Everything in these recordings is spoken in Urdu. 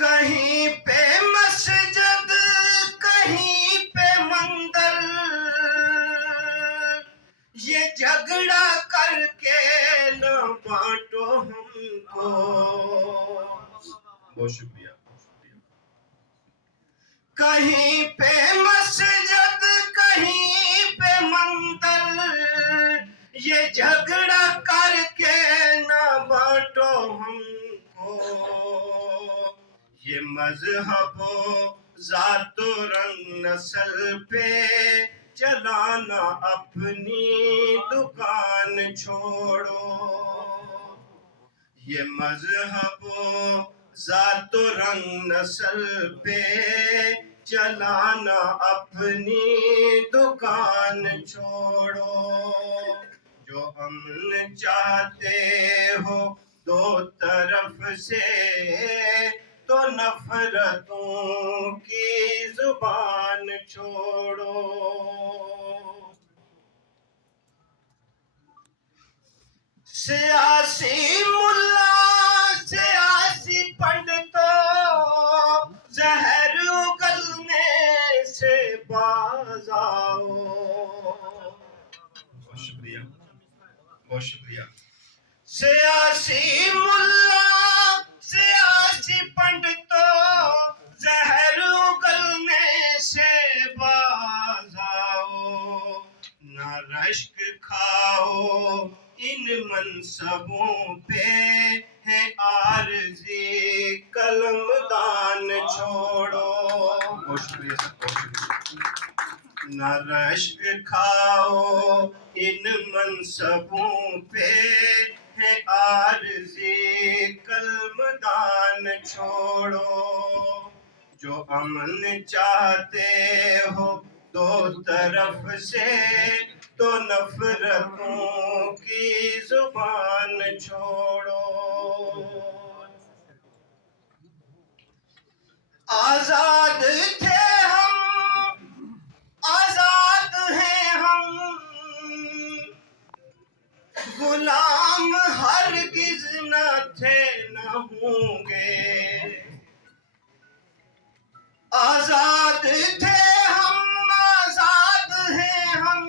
کہیں پہ مسجد کہیں پہ مندر، یہ جھگڑا کر کے نہ بانٹو ہم کو. بہت شکریہ. کہیں پہ مسجد کہیں پہ مندر، یہ جھگڑا کر کے نہ بانٹو ہم کو. یہ مذہب و ذات و رنگ نسل پہ چلانا اپنی دکان چھوڑو. یہ مذہب و ذات و رنگ نسل پہ چلانا اپنی دکان چھوڑو. جو امن چاہتے ہو دو طرف سے تو نفرتوں کی زبان چھوڑو. سیاسی ملا سیاسی پنڈتوں زہر اگلنے سے باز آؤ. بہت شکریہ. بہت شکریہ. سیاسی ملا سیاسی پنڈتوں زہر اگلنے سے باز آؤ. نہ رشک کھاؤ ان منصبوں پہ ہے عارضی قلم دان چھوڑو. بہت شکریہ سر. بہت شکریہ. نہ رشک کھاؤ ان منصبوں پہ ہے عارضی قلم دان چھوڑو. جو امن چاہتے ہو دو طرف سے تو نفرتوں کی زبان چھوڑو. آزاد تھے ہم آزاد ہیں ہم، غلام ہرگز نہ تھے نہ ہوں گے. آزاد تھے ہم آزاد ہیں ہم،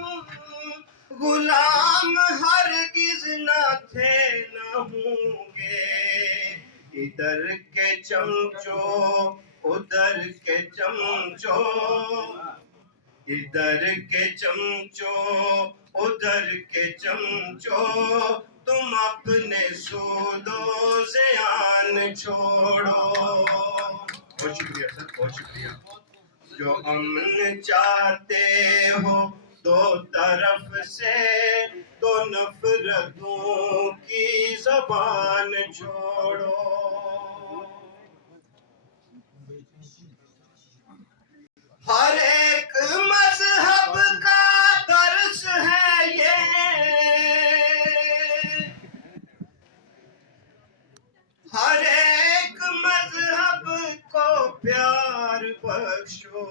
غلام ہرگز نہ تھے نہ ہوں گے. ادھر کے چمچوں ادھر کے چمچوں، ادھر کے چمچوں ادھر کے چمچوں، تم اپنے سود و زیان چھوڑو. بہت شکریہ سر. بہت شکریہ. جو امن چاہتے ہو دو طرف سے تو نفرتوں کی زبان چھوڑو. ہر ایک مذہب کا درس ہے یہ، ہر ایک مذہب کو پیار بخشو.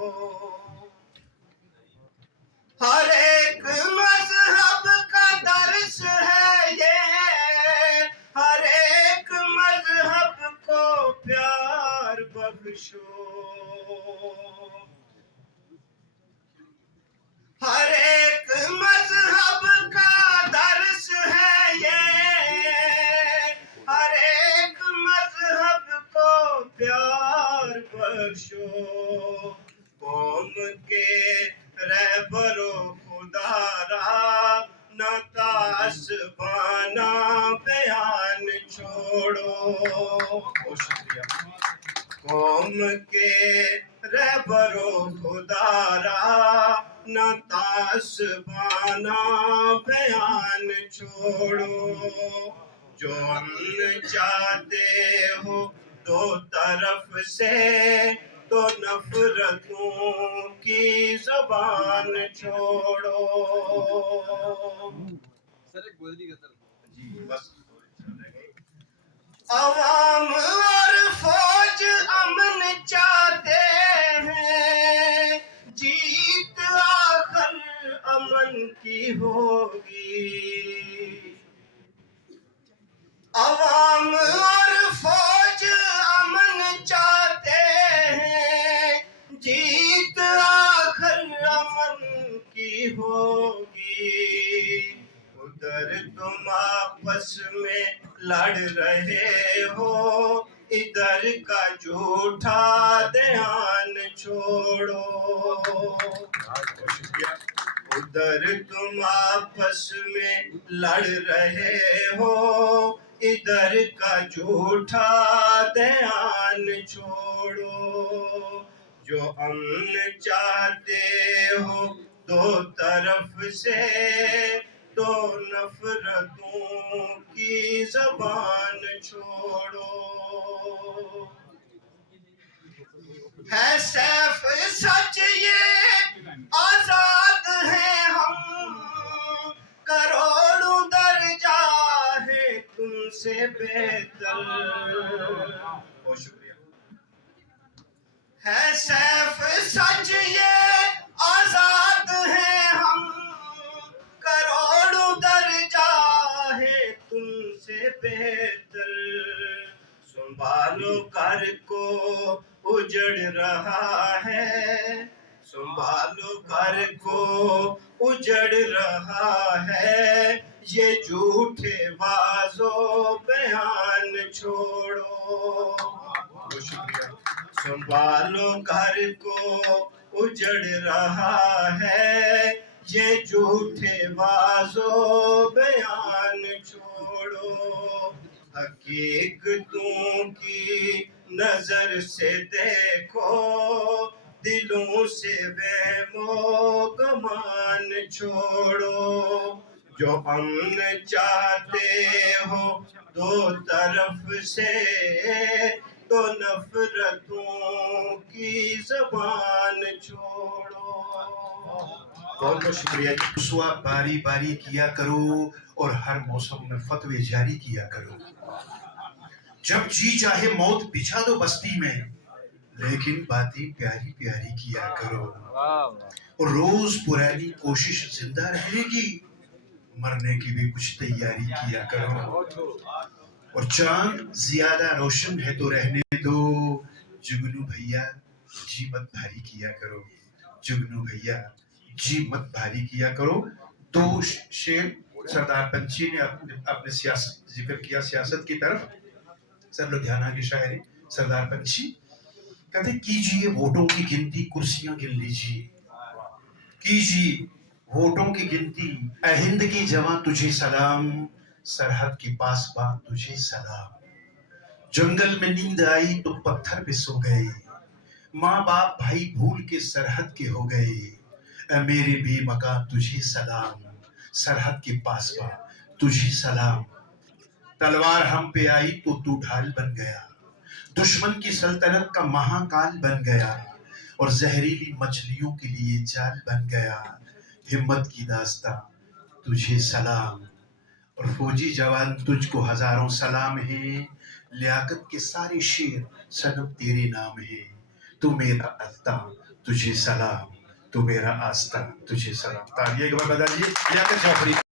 ہر ایک مذہب کا درس ہے یہ، ہر ایک مذہب کو پیار بخشو. ہر ایک مذہب کا درس ہے یہ، ہر ایک مذہب کو پیار بخشو. قوم کے رہبر و خدا را نہ تعصبانہ بیان چھوڑو. بہت شکریہ. قوم کے رہبر و خدا را نہ تعصبانہ بیان چھوڑو. جو امن چاہتے ہو دو طرف سے تو نفرتوں کی زبان چھوڑو. جی بس. عوام اور فوج امن چاہتے ہیں، جیت آخر امن کی ہوگی. عوام اور فوج امن چاہتے آپس میں لڑ رہے ہو ادھر کا جھوٹا دھیان چھوڑو ادھر تم آپس میں لڑ رہے ہو ادھر کا جھوٹا دھیان چھوڑو جو امن چاہتے ہو دو طرف سے تو نفرتوں کی زبان چھوڑو ہے سیف سچ یہ آزاد ہیں ہم کروڑوں درجہ ہے تم سے بہتر بہت شکریہ ہے سیف سچ یہ آزاد ہیں ہم کروڑوں درجہ ہے تم سے بہتر سنبھالو کر کو اجڑ رہا ہے سنبھالو گھر کو اجڑ رہا ہے یہ جھوٹے واز و بیان چھوڑو بہت شکریہ سنبھالو گھر کو اجڑ رہا ہے یہ جھوٹے واز و بیان چھوڑو حقیقتوں کی نظر سے دیکھو دلوں سے وہم و گمان چھوڑو جو امن چاہتے ہو دو طرف سے تو نفرتوں کی زبان چھوڑو بہت بہت شکریہ رسوا باری باری کیا کرو اور ہر موسم میں فتوے جاری کیا کرو جب جی چاہے موت بچھا دو بستی میں لیکن باتیں پیاری پیاری کیا کرو اور روز پرانی کوشش زندہ رہے گی مرنے کی بھی کچھ تیاری کیا کرو اور چاند زیادہ روشن ہے تو رہنے دو جگنو بھیا جی مت بھاری کیا کرو جگنو بھیا جی مت بھاری کیا کرو دو شعر سردار پنچی نے اپنے سیاست ذکر کیا سیاست کی طرف سر لدھیانہ کے شاعر سردار پنچی کہتے کیجئے ووٹوں کی گنتی کرسیاں گن لیجئے کیجئے ووٹوں کی گنتی اے ہند کی جواں تجھے سلام سرحد کے پاس با تجھے سلام جنگل میں نیند آئی تو پتھر پہ سو گئے ماں باپ بھائی بھول کے سرحد کے ہو گئے اے میرے بے مکان تجھے سلام سرحد کے پاس با تجھے سلام تلوار ہم پہ آئی تو ڈھال بن گیا دشمن کی سلطنت کا مہاکال بن گیا اور زہریلی مچھلیوں کے لیے جال بن گیا ہمت کی داستاں تجھے سلام اور فوجی جوان تجھ کو ہزاروں سلام ہے لیاقت کے سارے شیر صنم تیرے نام ہے تو میرا آستاں تجھے سلام تو میرا آستاں تجھے سلام تالیہ ایک بار بتا دیجیے لیاقت جعفری